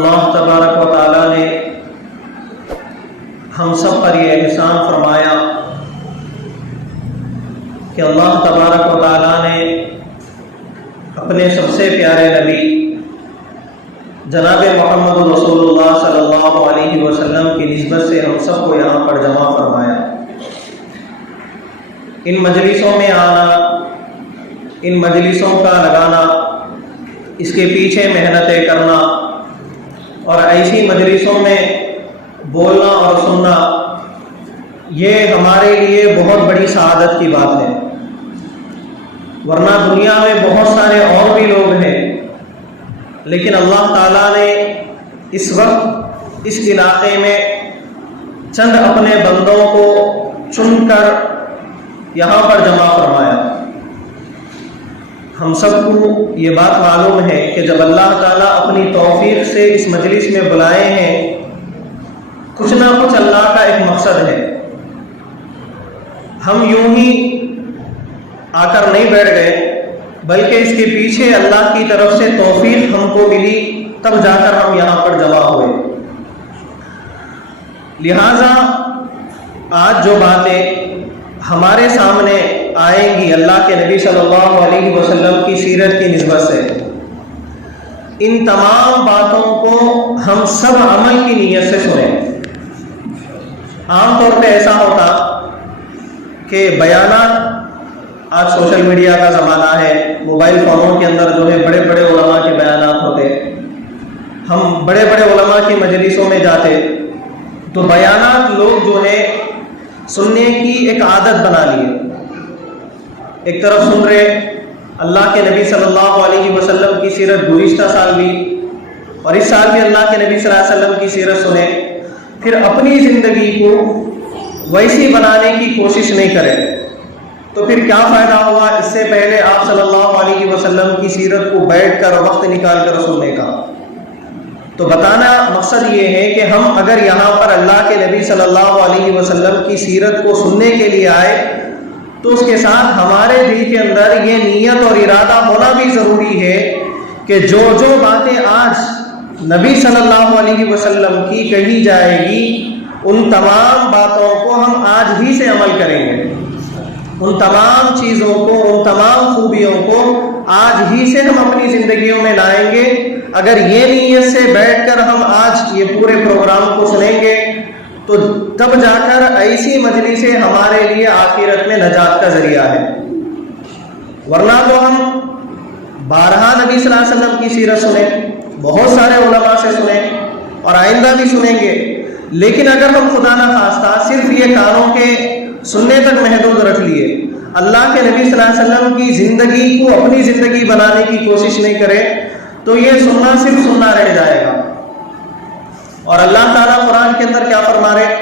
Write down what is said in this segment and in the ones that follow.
اللہ تبارک و تعالیٰ نے ہم سب پر یہ احسان فرمایا کہ اللہ تبارک و تعالیٰ نے اپنے سب سے پیارے نبی جناب محمد رسول اللہ صلی اللہ علیہ وسلم کی نسبت سے ہم سب کو یہاں پر جمع فرمایا۔ ان مجلسوں میں آنا، ان مجلسوں کا لگانا، اس کے پیچھے محنتیں کرنا اور ایسی مجلسوں میں بولنا اور سننا، یہ ہمارے لیے بہت بڑی سعادت کی بات ہے۔ ورنہ دنیا میں بہت سارے اور بھی لوگ ہیں، لیکن اللہ تعالیٰ نے اس وقت اس علاقے میں چند اپنے بندوں کو چن کر یہاں پر جمع فرمایا۔ ہم سب کو یہ بات معلوم ہے کہ جب اللہ تعالیٰ اپنی توفیق سے اس مجلس میں بلائے ہیں، کچھ نہ کچھ اللہ کا ایک مقصد ہے۔ ہم یوں ہی آ کر نہیں بیٹھ گئے، بلکہ اس کے پیچھے اللہ کی طرف سے توفیق ہم کو ملی، تب جا کر ہم یہاں پر جمع ہوئے۔ لہذا آج جو باتیں ہمارے سامنے آئیں گی اللہ کے نبی صلی اللہ علیہ وسلم کی سیرت کی نسبت سے، ان تمام باتوں کو ہم سب عمل کی نیت سے سنیں۔ عام طور پہ ایسا ہوتا کہ بیانات، آج سوشل میڈیا کا زمانہ ہے، موبائل فونوں کے اندر جو ہے بڑے بڑے علماء کے بیانات ہوتے، ہم بڑے بڑے علماء کی مجلسوں میں جاتے تو بیانات لوگ جو ہے سننے کی ایک عادت بنا لیے۔ ایک طرف سن رہے اللہ کے نبی صلی اللہ علیہ وسلم کی سیرت گزشتہ سال بھی، اور اس سال بھی اللہ کے نبی صلی اللہ علیہ وسلم کی سیرت سنیں، پھر اپنی زندگی کو ویسی بنانے کی کوشش نہیں کریں تو پھر کیا فائدہ ہوگا؟ اس سے پہلے آپ صلی اللہ علیہ وسلم کی سیرت کو بیٹھ کر وقت نکال کر سننے کا۔ تو بتانا مقصد یہ ہے کہ ہم اگر یہاں پر اللہ کے نبی صلی اللہ علیہ وسلم کی سیرت کو سننے کے لیے آئے تو اس کے ساتھ ہمارے دل کے اندر یہ نیت اور ارادہ ہونا بھی ضروری ہے کہ جو جو باتیں آج نبی صلی اللہ علیہ وسلم کی کہی جائے گی، ان تمام باتوں کو ہم آج ہی سے عمل کریں گے، ان تمام چیزوں کو، ان تمام خوبیوں کو آج ہی سے ہم اپنی زندگیوں میں لائیں گے۔ اگر یہ نیت سے بیٹھ کر ہم آج یہ پورے پروگرام کو سنیں گے تو تب جا کر ایسی مجلسیں ہمارے لیے آخرت میں نجات کا ذریعہ ہے۔ ورنہ تو ہم بارہا نبی صلی اللہ علیہ وسلم کی سیرت سنیں، بہت سارے علماء سے سنیں اور آئندہ بھی سنیں گے، لیکن اگر ہم خدا نہ خواستہ صرف یہ کانوں کے سننے تک محدود رکھ لیے، اللہ کے نبی صلی اللہ علیہ وسلم کی زندگی کو اپنی زندگی بنانے کی کوشش نہیں کرے تو یہ سننا صرف سننا رہ جائے گا۔ اور اللہ تعالیٰ قرآن کے اندر کیا فرما رہے؟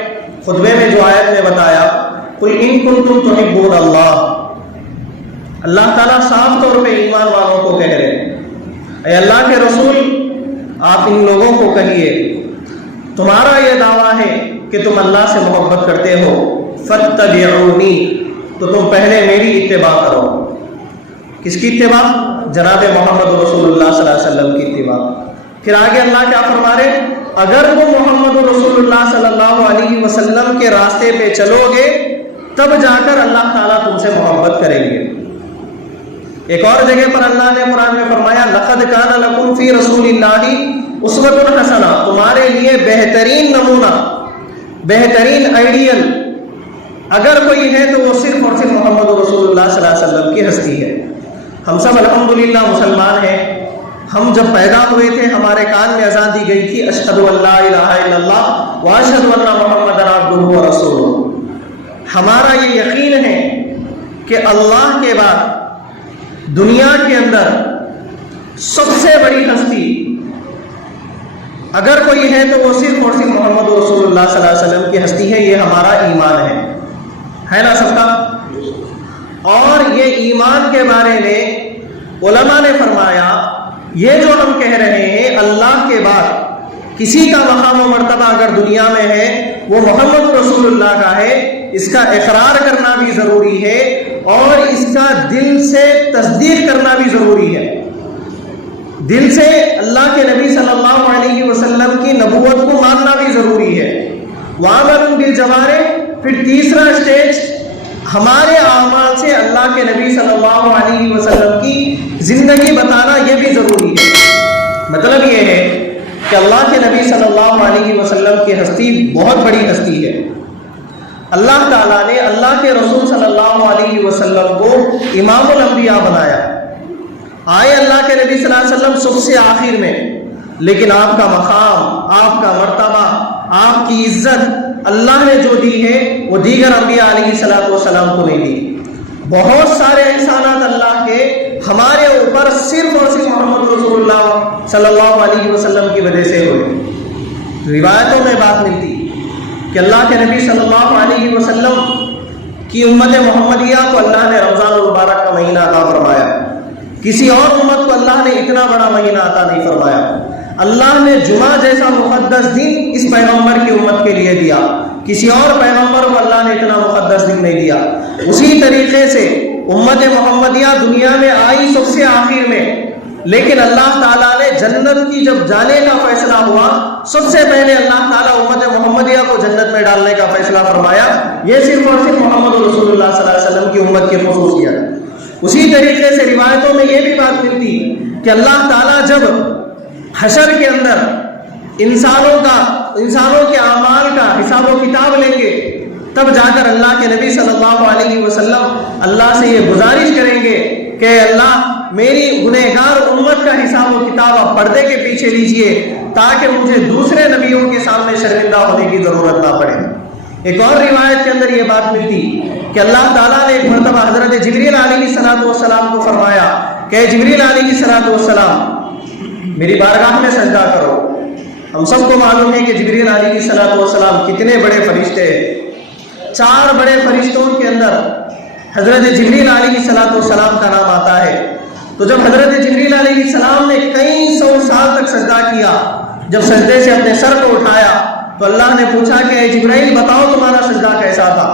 خطبے میں جو آیت نے بتایا، قُلْ إِن كُنتُمْ تُحِبُّونَ اللَّهَ، اللہ تعالیٰ صاف طور پہ ایمان والوں کو کہہ رہے ہیں، اے اللہ کے رسول آپ ان لوگوں کو کہیے تمہارا یہ دعویٰ ہے کہ تم اللہ سے محبت کرتے ہو، فَاتَّبِعُونِي، تو تم پہلے میری اتباع کرو۔ کس کی اتباع؟ جناب محمد رسول اللہ صلی اللہ علیہ وسلم کی اتباع۔ پھر آگے اللہ کیا فرما رہے؟ اگر تم محمد رسول اللہ صلی اللہ علیہ وسلم کے راستے پہ چلو گے تب جا کر اللہ تعالیٰ تم سے محبت کریں گے۔ ایک اور جگہ پر اللہ نے قرآن میں فرمایا، لَقَدْ كَانَ لَكُمْ فِي رَسُولِ اللَّهِ أُسْوَةٌ حَسَنَةٌ، تمہارے لیے بہترین نمونہ، بہترین آئیڈیل اگر کوئی ہے تو وہ صرف اور صرف محمد رسول اللہ صلی اللہ علیہ وسلم کی ہستی ہے۔ ہم سب الحمدللہ مسلمان ہیں۔ ہم جب پیدا ہوئے تھے ہمارے کان میں اذان دی گئی تھی، اشہد ان لا الہ الا اللہ واشہد ان محمد عبدہ ورسولہ۔ ہمارا یہ یقین ہے کہ اللہ کے بعد دنیا کے اندر سب سے بڑی ہستی اگر کوئی ہے تو وہ صرف اور صرف محمد رسول اللہ صلی اللہ علیہ وسلم کی ہستی ہے۔ یہ ہمارا ایمان ہے نا سب کا؟ اور یہ ایمان کے بارے میں علماء نے فرمایا، یہ جو ہم کہہ رہے ہیں اللہ کے بعد کسی کا مقام و مرتبہ اگر دنیا میں ہے وہ محمد رسول اللہ کا ہے، اس کا اقرار کرنا بھی ضروری ہے اور اس کا دل سے تصدیق کرنا بھی ضروری ہے۔ دل سے اللہ کے نبی صلی اللہ علیہ وسلم کی نبوت کو ماننا بھی ضروری ہے۔ وَعَمَلٌ بِالْجَوَارِحِ، پھر تیسرا اسٹیج ہمارے اعمال سے اللہ کے نبی صلی اللہ علیہ وسلم کی زندگی بتانا، یہ بھی ضروری ہے۔ مطلب یہ ہے کہ اللہ کے نبی صلی اللہ علیہ وسلم کی ہستی بہت بڑی ہستی ہے۔ اللہ تعالیٰ نے اللہ کے رسول صلی اللہ علیہ وسلم کو امام الانبیاء بنایا۔ آئے اللہ کے نبی صلی اللہ علیہ وسلم سب سے آخر میں، لیکن آپ کا مقام، آپ کا مرتبہ، آپ کی عزت اللہ نے جو دی ہے وہ دیگر انبیاء علیہ السلام کو نہیں دی۔ بہت سارے احسانات اللہ کے ہمارے اوپر صرف اور صرف محمد رسول اللہ صلی اللہ علیہ وسلم کی وجہ سے ہوئے۔ روایتوں میں بات ملتی کہ اللہ کے نبی صلی اللہ علیہ وسلم کی امت محمدیہ کو اللہ نے رمضان المبارک کا مہینہ عطا فرمایا، کسی اور امت کو اللہ نے اتنا بڑا مہینہ عطا نہیں فرمایا۔ اللہ نے جمعہ جیسا مقدس دن اس پیغمبر کی امت کے لیے دیا، کسی اور پیغمبر کو اللہ نے اتنا مقدس دن نہیں دیا۔ اسی طریقے سے امت محمدیہ دنیا میں آئی سب سے آخر میں، لیکن اللہ تعالیٰ نے جنت کی جب جانے کا فیصلہ ہوا، سب سے پہلے اللہ تعالیٰ امت محمدیہ کو جنت میں ڈالنے کا فیصلہ فرمایا۔ یہ صرف اور صرف محمد رسول اللہ صلی اللہ علیہ وسلم کی امت کی خصوصیت۔ اسی طریقے سے روایتوں میں یہ بھی بات ملتی کہ اللہ تعالیٰ جب حشر کے اندر انسانوں کے اعمال کا حساب و کتاب لیں گے، تب جا کر اللہ کے نبی صلی اللہ علیہ وسلم اللہ سے یہ گزارش کریں گے کہ اللہ میری گنہگار امت کا حساب و کتاب آپ پردے کے پیچھے لیجئے، تاکہ مجھے دوسرے نبیوں کے سامنے شرمندہ ہونے کی ضرورت نہ پڑے۔ ایک اور روایت کے اندر یہ بات ملتی کہ اللہ تعالیٰ نے ایک مرتبہ حضرت جبریل علیہ السلام کو فرمایا کہ جبریل علیہ السلام میری بارگاہ میں سجدہ کرو۔ ہم سب کو معلوم ہے کہ جبریل علیہ السلام کتنے بڑے فرشتے ہیں۔ 4 بڑے فرشتوں کے اندر حضرت جبریل علیہ السلام کا نام آتا ہے۔ تو جب حضرت جبریل علیہ السلام نے کئی 100 سال تک سجدہ کیا، جب سجدے سے اپنے سر کو اٹھایا تو اللہ نے پوچھا کہ اے جبریل بتاؤ تمہارا سجدہ کیسا تھا؟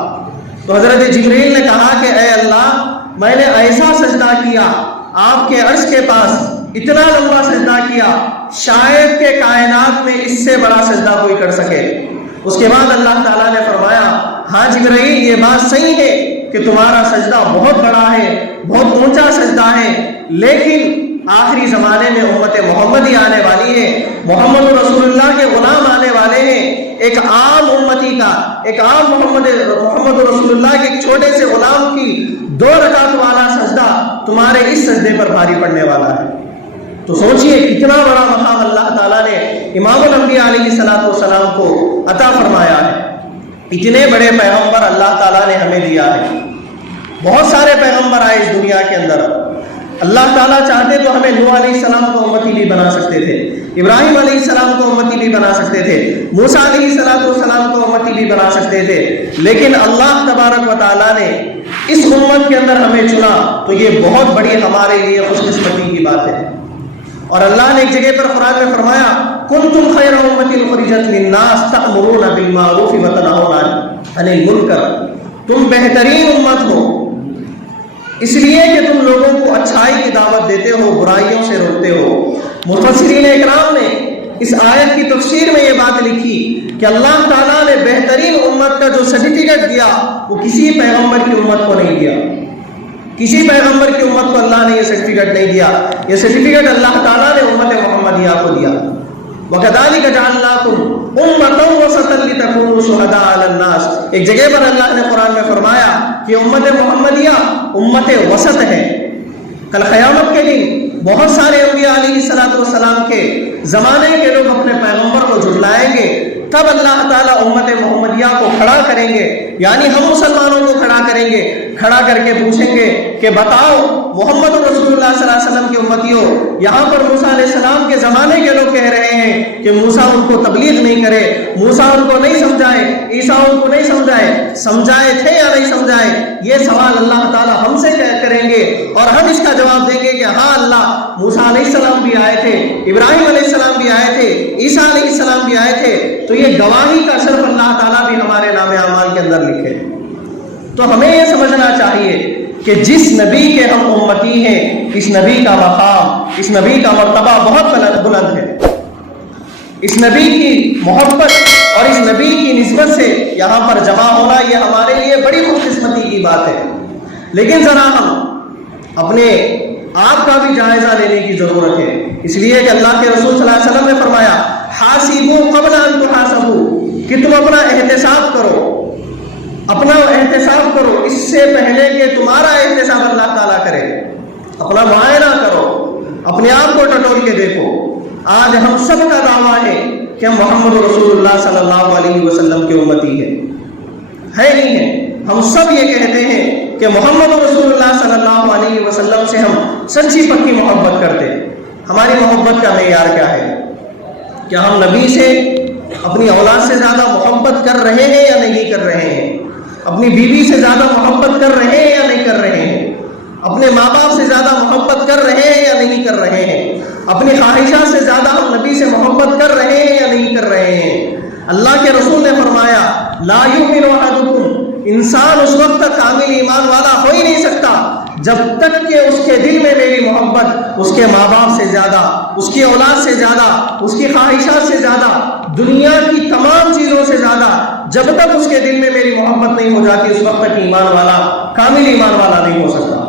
تو حضرت جبریل نے کہا کہ اے اللہ میں نے ایسا سجدہ کیا، آپ کے عرش کے پاس اتنا لمبا سجدہ کیا، شاید کہ کائنات میں اس سے بڑا سجدہ کوئی کر سکے۔ اس کے بعد اللہ تعالیٰ نے فرمایا ہاں جبرائیل یہ بات صحیح ہے کہ تمہارا سجدہ بہت بڑا ہے، بہت اونچا سجدہ ہے، لیکن آخری زمانے میں امت محمدی آنے والی ہے، محمد رسول اللہ کے غلام آنے والے ہیں۔ ایک عام امتی کا، ایک عام محمد رسول اللہ کے ایک چھوٹے سے غلام کی 2 رکعت والا سجدہ تمہارے اس سجدے پر بھاری پڑنے والا ہے۔ تو سوچئے کتنا بڑا مقام اللہ تعالیٰ نے امام الانبیاء علیہ السلام کو عطا فرمایا ہے۔ اتنے بڑے پیغمبر اللہ تعالیٰ نے ہمیں دیا ہے۔ بہت سارے پیغمبر آئے اس دنیا کے اندر۔ اللہ تعالیٰ چاہتے تو ہمیں نوح علیہ السلام کو امتی بھی بنا سکتے تھے، ابراہیم علیہ السلام کو امتی بھی بنا سکتے تھے، موسیٰ علیہ السلام کو امتی بھی بنا سکتے تھے، لیکن اللہ تبارک و تعالیٰ نے اس امت کے اندر ہمیں چنا، تو یہ بہت بڑی ہمارے لیے خوش قسمتی کی بات ہے۔ اور اللہ نے ایک جگہ پر قرآن میں فرمایا کنتم خیر امۃ اخرجت للناس تأمرون بالمعروف وتنہون عن المنکر، تم بہترین امت ہو اس لیے کہ تم لوگوں کو اچھائی کی دعوت دیتے ہو، برائیوں سے روکتے ہو۔ مفسرین اکرام نے اس آیت کی تفسیر میں یہ بات لکھی کہ اللہ تعالیٰ نے بہترین امت کا جو سرٹیفکیٹ دیا وہ کسی پیغمبر کی امت کو نہیں دیا، کسی پیغمبر کی امت کو اللہ نے یہ سرٹیفکیٹ نہیں دیا، یہ سرٹیفکیٹ اللہ تعالیٰ نے امت محمدیہ کو دیا۔ وَكَذَلِكَ جَعَلْنَاكُمْ أُمَّةً وَسَطًا لِتَكُونُوا شُهَدَاءَ عَلَى النَّاسِ۔ ایک جگہ پر اللہ نے قرآن میں فرمایا کہ امت محمدیہ امت وسط ہے۔ کل قیامت کے دن بہت سارے انبیاء علیہ السلام کے زمانے کے لوگ اپنے پیغمبر کو جھٹلائیں گے، تب اللہ تعالیٰ امت محمدیہ کو کھڑا کریں گے، یعنی ہم مسلمانوں کو کھڑا کریں گے، کھڑا کر کے پوچھیں گے کہ بتاؤ محمد رسول اللہ صلی اللہ علیہ وسلم کی امتیوں، یہاں پر موسیٰ علیہ السلام کے زمانے کے لوگ کہہ رہے ہیں کہ موسیٰ ان کو تبلیغ نہیں کرے، موسیٰ ان کو نہیں سمجھائے، عیسیٰ ان کو نہیں سمجھائے، سمجھائے تھے یا نہیں سمجھائے؟ یہ سوال اللہ تعالیٰ ہم سے کریں گے اور ہم اس کا جواب دیں گے کہ ہاں اللہ، موسیٰ علیہ السلام بھی آئے تھے، ابراہیم علیہ السلام بھی آئے تھے، عیسیٰ علیہ السلام بھی آئے تھے۔ تو یہ گواہی کا صرف اللہ تعالیٰ بھی ہمارے نام اعمال کے اندر لکھے۔ تو ہمیں یہ سمجھنا چاہیے کہ جس نبی کے ہم امتی ہیں، اس نبی کا مقام اس نبی کا مرتبہ بہت بلند ہے. اس نبی کی محبت اور اس نبی کی نسبت سے یہاں پر جمع ہونا یہ ہمارے لیے بڑی خوش قسمتی کی بات ہے. لیکن ذرا ہم اپنے آپ کا بھی جائزہ لینے کی ضرورت ہے، اس لیے کہ اللہ کے رسول صلی اللہ علیہ وسلم نے فرمایا حاسبوا قبل ان تحاسبوا، کہ تم اپنا احتساب کرو، اپنا احتساب کرو اس سے پہلے کہ تمہارا احتساب اللہ تعالیٰ کرے. اپنا معائنہ کرو، اپنے آپ کو ٹٹول کے دیکھو. آج ہم سب کا دعویٰ ہے کہ ہم محمد رسول اللہ صلی اللہ علیہ وسلم کے امتی ہیں، ہے نہیں ہے؟ ہم سب یہ کہتے ہیں کہ محمد رسول اللہ صلی اللہ علیہ وسلم سے ہم سچی پکی محبت کرتے. ہماری محبت کا معیار کیا ہے؟ کیا ہم نبی سے اپنی اولاد سے زیادہ محبت کر رہے ہیں یا نہیں کر رہے ہیں؟ اپنی بیوی سے زیادہ محبت کر رہے ہیں یا نہیں کر رہے ہیں؟ اپنے ماں باپ سے زیادہ محبت کر رہے ہیں یا نہیں کر رہے ہیں؟ اپنی خواہشات سے زیادہ ہم نبی سے محبت کر رہے ہیں یا نہیں کر رہے ہیں؟ اللہ کے رسول نے فرمایا لا یؤمن احدکم، انسان اس وقت تک کامل ایمان والا ہو ہی نہیں سکتا جب تک کہ اس کے دل میں میری محبت اس کے ماں باپ سے زیادہ، اس کی اولاد سے زیادہ، اس کی خواہشات سے زیادہ، دنیا کی تمام چیزوں سے زیادہ جب تک اس کے دل میں میری محبت نہیں ہو جاتی اس وقت تک ایمان والا، کامل ایمان والا نہیں ہو سکتا.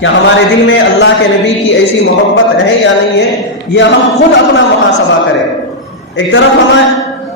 کیا ہمارے دل میں اللہ کے نبی کی ایسی محبت ہے یا نہیں ہے؟ یہ ہم خود اپنا محاسبہ کریں. ایک طرف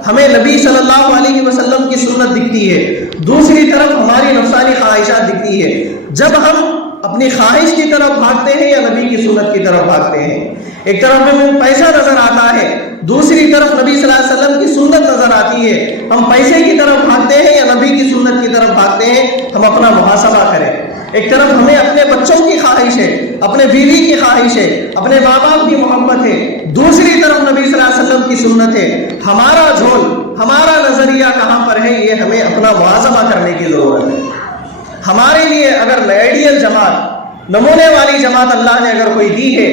ہمیں نبی صلی اللہ علیہ وسلم کی سنت دکھتی ہے، دوسری طرف ہماری نفسانی خواہشات دکھتی ہے. جب ہم اپنی خواہش کی طرف بھاگتے ہیں یا نبی کی سنت کی طرف بھاگتے ہیں؟ ایک طرف ہمیں پیسہ نظر آتا ہے، دوسری طرف نبی صلی اللہ علیہ وسلم کی سنت نظر آتی ہے. ہم پیسے کی طرف بھاگتے ہیں یا نبی کی سنت کی طرف بھاگتے ہیں؟ ہم اپنا محاسبہ کریں. ایک طرف ہمیں اپنے بچوں کی خواہش ہے، اپنے بیوی کی خواہش ہے، اپنے ماں باپ کی محبت ہے، دوسری طرف نبی صلی اللہ علیہ وسلم کی سنت ہے. ہمارا جھول، ہمارا نظریہ کہاں پر ہے؟ یہ ہمیں اپنا محاسبہ کرنے کی ضرورت ہے. ہمارے لیے اگر آئیڈیل جماعت، نمونے والی جماعت اللہ نے اگر کوئی دی ہے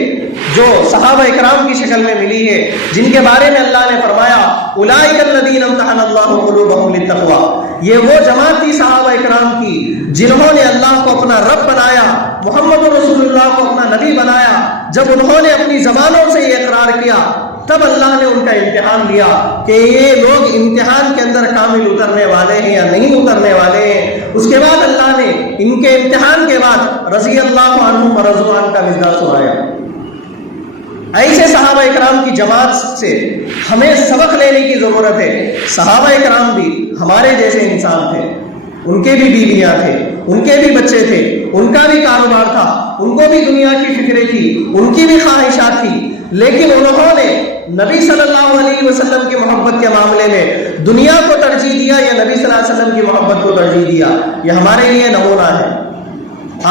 جو صحابہ اکرام کی شکل میں ملی ہے، جن کے بارے میں اللہ نے فرمایا اولئک الذین امتحن اللہ قلوبہم للتقوی، یہ وہ جماعت تھی صحابہ اکرام کی جنہوں نے اللہ کو اپنا رب بنایا، محمد رسول اللہ کو اپنا نبی بنایا. جب انہوں نے اپنی زبانوں سے یہ اقرار کیا تب اللہ نے ان کا امتحان لیا کہ یہ لوگ امتحان کے اندر کامل اترنے والے ہیں یا نہیں اترنے والے ہیں. اس کے بعد اللہ نے ان کے امتحان کے بعد رضی اللہ عنہم ورضوا عنہ کا مزاج سنایا. ایسے صحابہ اکرام کی جماعت سے ہمیں سبق لینے کی ضرورت ہے. صحابہ اکرام بھی ہمارے جیسے انسان تھے، ان کے بھی بیویاں تھے، ان کے بھی بچے تھے، ان کا بھی کاروبار تھا، ان کو بھی دنیا کی فکریں تھی، ان کی بھی خواہشات تھی، لیکن انہوں نے نبی صلی اللہ علیہ وسلم کی محبت کے معاملے میں دنیا کو ترجیح دیا یا نبی صلی اللہ علیہ وسلم کی محبت کو ترجیح دیا. یہ ہمارے لیے نمونہ ہے.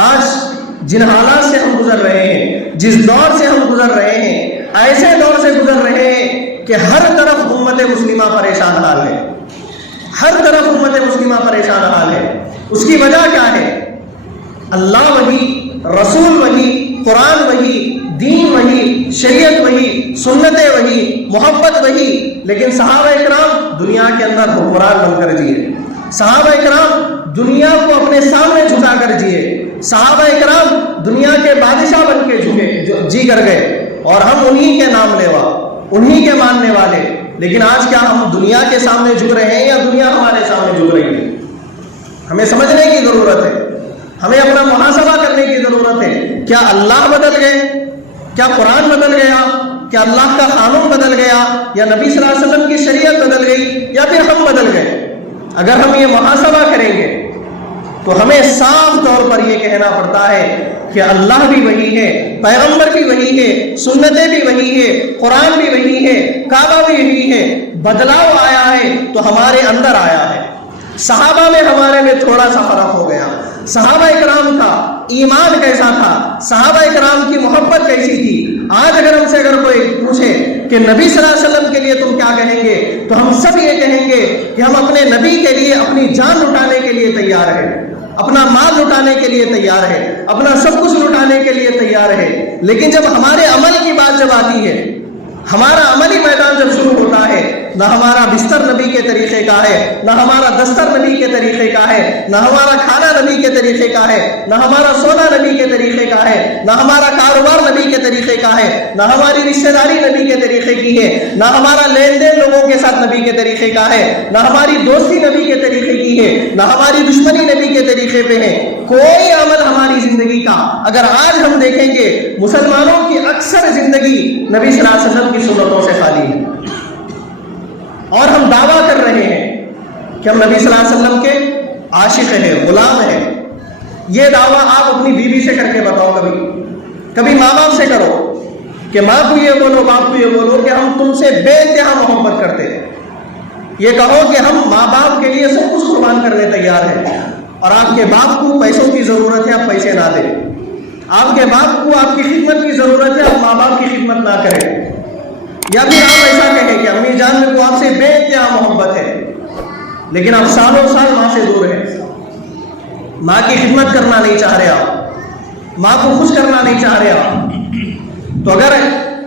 آج جن حالات سے ہم گزر رہے ہیں، جس دور سے ہم گزر رہے ہیں، ایسے دور سے گزر رہے ہیں کہ ہر طرف امت مسلمہ پریشان حال ہے، ہر طرف امت مسلمہ پریشان حال ہے. اس کی وجہ کیا ہے؟ اللہ وہی، رسول وہی، قرآن وہی، دین وہی، شریعت وہی، سنتیں وہی، محبت وہی، لیکن صحابہ اکرام دنیا کے اندر حکمران بن کر جیے. صحابہ اکرام دنیا کو اپنے سامنے جھکا کر جیے. صحابہ اکرام دنیا کے بادشاہ بن کے جی کر گئے، اور ہم انہی کے نام لیوا، انہی کے ماننے والے. لیکن آج کیا ہم دنیا کے سامنے جھک رہے ہیں یا دنیا ہمارے سامنے جھک رہی ہے؟ ہمیں سمجھنے کی ضرورت ہے، ہمیں اپنا محاسبہ کرنے کی ضرورت ہے. کیا اللہ بدل گئے؟ کیا قرآن بدل گیا؟ کیا اللہ کا قانون بدل گیا؟ یا نبی صلی اللہ علیہ وسلم کی شریعت بدل گئی؟ یا پھر ہم بدل گئے؟ اگر ہم یہ محاسبہ کریں گے تو ہمیں صاف طور پر یہ کہنا پڑتا ہے کہ اللہ بھی وہی ہے، پیغمبر بھی وہی ہے، سنتیں بھی وہی ہے، قرآن بھی وہی ہے، کعبہ بھی وہی ہے. بدلاؤ آیا ہے تو ہمارے اندر آیا ہے. صحابہ میں ہمارے میں تھوڑا سا فرق ہو گیا. صحابہ اکرام کا ایمان کیسا تھا، صحابہ اکرام کی محبت کیسی تھی. آج اگر ہم سے کوئی پوچھے کہ نبی صلی اللہ علیہ وسلم کے لیے تم کیا کہیں گے، تو ہم سب یہ کہیں گے کہ ہم اپنے نبی کے لیے اپنی جان لٹانے کے لیے تیار ہیں، اپنا مال لٹانے کے لیے تیار ہے، اپنا سب کچھ لٹانے کے لیے تیار ہے. لیکن جب ہمارے عمل کی بات جب آتی ہے، ہمارا عملی میدان جب شروع ہوتا ہے نہ ہمارا بستر نبی کے طریقے کا ہے، نہ ہمارا دستر نبی کے طریقے کا ہے، نہ ہمارا کھانا نبی کے طریقے کا ہے، نہ ہمارا سونا نبی کے طریقے کا ہے، نہ ہمارا کاروبار نبی کے طریقے کا ہے، نہ ہماری رشتہ داری نبی کے طریقے کی ہے، نہ ہمارا لین دین لوگوں کے ساتھ نبی کے طریقے کا ہے، نہ ہماری دوستی نبی کے طریقے کی ہے، نہ ہماری دشمنی نبی کے طریقے پہ ہے۔ کوئی عمل ہماری زندگی کا اگر آج ہم دیکھیں گے، مسلمانوں کی اکثر زندگی نبی صلی اللہ علیہ وسلم کی سنتوں سے خالی ہے، اور ہم دعویٰ کر رہے ہیں کہ ہم نبی صلی اللہ علیہ وسلم کے عاشق ہیں، غلام ہیں۔ یہ دعویٰ آپ اپنی بیوی سے کر کے بتاؤ، کبھی ماں باپ سے کرو کہ ماں کو یہ بولو، باپ کو یہ بولو کہ ہم تم سے بے انتہا محبت کرتے ہیں۔ یہ کہو کہ ہم ماں باپ کے لیے سب کچھ قربان کرنے تیار ہیں، اور آپ کے باپ کو پیسوں کی ضرورت ہے، آپ پیسے نہ دیں۔ آپ کے باپ کو آپ کی خدمت کی ضرورت ہے، آپ ماں باپ کی خدمت نہ کریں۔ یا پھر آپ ایسا کہیں کہ امی جان میں کو آپ سے بے انتہا محبت ہے، لیکن آپ سالوں سال ماں سے دور ہیں، ماں کی خدمت کرنا نہیں چاہ رہے، آپ ماں کو خوش کرنا نہیں چاہ رہے آپ۔ تو اگر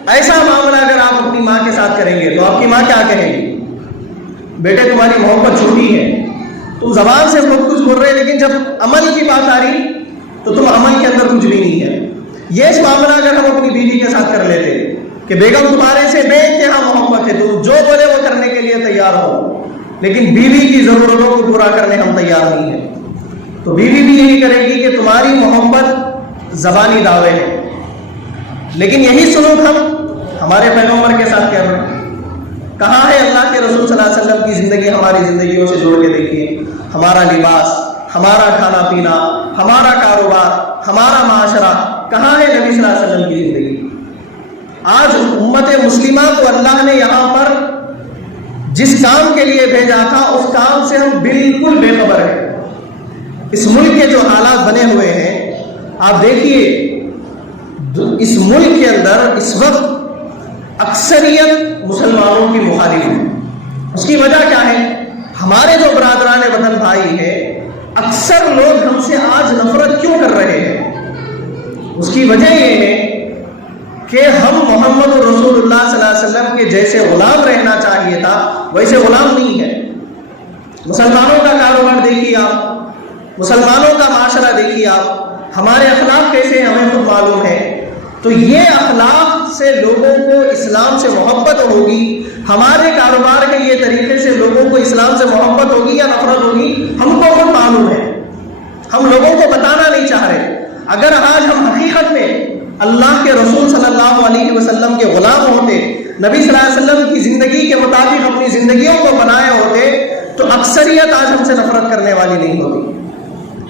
ایسا معاملہ اگر آپ اپنی ماں کے ساتھ کریں گے تو آپ کی ماں کیا کہے گی؟ بیٹے تمہاری محبت چھوٹی ہے، تم زبان سے بہت کچھ بول رہے لیکن جب عمل کی بات آ رہی تو تم عمل کے اندر کچھ بھی نہیں ہے۔ یہ معاملہ اگر ہم اپنی بیوی کے ساتھ کر لیتے کہ بیگم تمہارے سے بے انتہا محبت ہے، تم جو بولے وہ کرنے کے لیے تیار ہو، لیکن بیوی کی ضرورتوں کو پورا کرنے ہم تیار نہیں ہیں، تو بیوی بھی یہی کرے گی کہ تمہاری محبت زبانی دعوے ہے، لیکن یہی سلوک ہم ہمارے پیغمبر کے ساتھ کر رہے ہیں۔ کہاں ہے اللہ کے رسول صلی اللہ علیہ وسلم کی زندگی ہماری زندگیوں سے جوڑ کے دیکھیے۔ ہمارا لباس، ہمارا کھانا پینا، ہمارا کاروبار، ہمارا معاشرہ، کہاں ہے نبی صلی اللہ علیہ وسلم کی زندگی؟ آج امت مسلمہ کو اللہ نے یہاں پر جس کام کے لیے بھیجا تھا اس کام سے ہم بالکل بے خبر ہیں۔ اس ملک کے جو حالات بنے ہوئے ہیں، آپ دیکھیے اس ملک کے اندر اس وقت اکثریت مسلمانوں کی مخالف ہے۔ اس کی وجہ کیا ہے؟ ہمارے جو برادران وطن بھائی ہیں، اکثر لوگ ہم سے آج نفرت کیوں کر رہے ہیں؟ اس کی وجہ یہ ہے کہ ہم محمد رسول اللہ صلی اللہ علیہ وسلم کے جیسے غلام رہنا چاہیے تھا ویسے غلام نہیں ہے۔ مسلمانوں کا کاروبار دیکھیے آپ، مسلمانوں کا معاشرہ دیکھیے آپ، ہمارے اخلاق کیسے ہمیں خود معلوم ہے۔ تو یہ اخلاق سے لوگوں کو اسلام سے محبت ہوگی، ہمارے کاروبار کے یہ طریقے سے لوگوں کو اسلام سے محبت ہوگی یا نفرت ہوگی، ہم کو خود معلوم ہے، ہم لوگوں کو بتانا نہیں چاہ رہے۔ اگر آج ہم حقیقت میں اللہ کے رسول صلی اللہ علیہ وسلم کے غلام ہوتے، نبی صلی اللہ علیہ وسلم کی زندگی کے مطابق اپنی زندگیوں کو بنائے ہوتے، تو اکثریت آج ہم سے نفرت کرنے والی نہیں ہوتی۔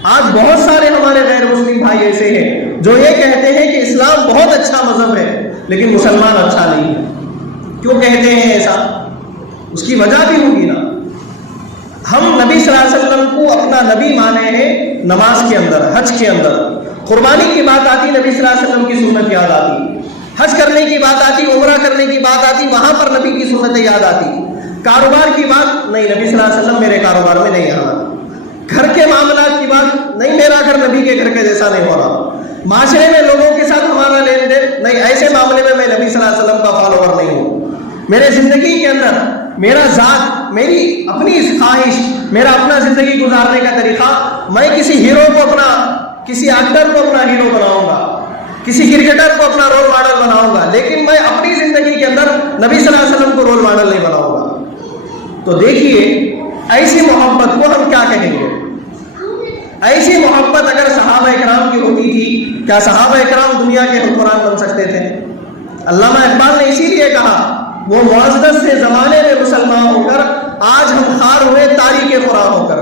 آج بہت سارے ہمارے غیر مسلم بھائی ایسے ہیں جو یہ کہتے ہیں کہ اسلام بہت اچھا مذہب ہے لیکن مسلمان اچھا نہیں ہے۔ کیوں کہتے ہیں ایسا؟ اس کی وجہ بھی ہوگی نا۔ ہم نبی صلی اللہ علیہ وسلم کو اپنا نبی مانے ہیں نماز کے اندر، حج کے اندر، قربانی کی بات آتی نبی صلی اللہ علیہ وسلم کی سنت یاد آتی، حج کرنے کی بات آتی، عمرہ کرنے کی بات آتی، وہاں پر نبی کی سنتیں یاد آتی، کاروبار کی بات نہیں، نبی صلی اللہ علیہ وسلم میرے کاروبار میں نہیں آنا، گھر کے معاملات کی بات نہیں، میرا گھر نبی کے گھر کے جیسا نہیں ہو رہا، معاشرے میں لوگوں کے ساتھ ہمارا لین دین نہیں، ایسے معاملے میں میں نبی صلی اللہ علیہ وسلم کا فالوور نہیں ہوں۔ میرے زندگی کے اندر میرا ذات، میری اپنی خواہش، میرا اپنا زندگی گزارنے کا طریقہ، میں کسی ہیرو کو اپنا، کسی ایکٹر کو اپنا ہیرو بناؤں گا، کسی کرکٹر کو اپنا رول ماڈل بناؤں گا، لیکن میں اپنی زندگی کے اندر نبی صلی اللہ علیہ وسلم کو رول ماڈل نہیں بناؤں گا۔ تو دیکھیے ایسی محبت کو ہم کیا کہیں گے؟ ایسی محبت اگر صحابہ اکرام کی ہوتی تھی، کیا صحابہ اکرام دنیا کے حکمران بن سکتے تھے؟ علامہ اقبال نے اسی لیے کہا، وہ معزز سے زمانے میں مسلمان ہو کر آج ہم خار ہوئے تاریخ خورا ہو کر۔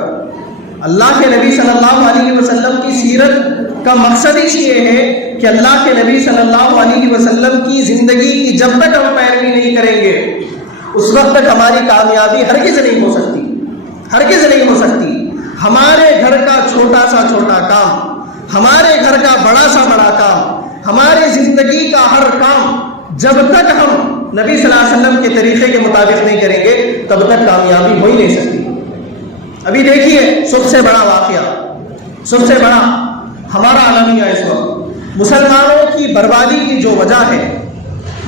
اللہ کے نبی صلی اللہ علیہ وسلم کی سیرت کا مقصد ہی یہ ہے کہ اللہ کے نبی صلی اللہ علیہ وسلم کی زندگی کی جب تک ہم پیروی نہیں کریں گے اس وقت تک ہماری کامیابی ہرگز نہیں ہو سکتی، ہرگز نہیں ہو سکتی۔ ہمارے گھر کا چھوٹا سا چھوٹا کام، ہمارے گھر کا بڑا سا بڑا کام، ہماری زندگی کا ہر کام جب تک ہم نبی صلی اللہ علیہ وسلم کے طریقے کے مطابق نہیں کریں گے تب تک کامیابی ہو ہی نہیں سکتی۔ ابھی دیکھیے سب سے بڑا واقعہ، سب سے بڑا ہمارا عالمیہ اس وقت مسلمانوں کی بربادی کی جو وجہ ہے،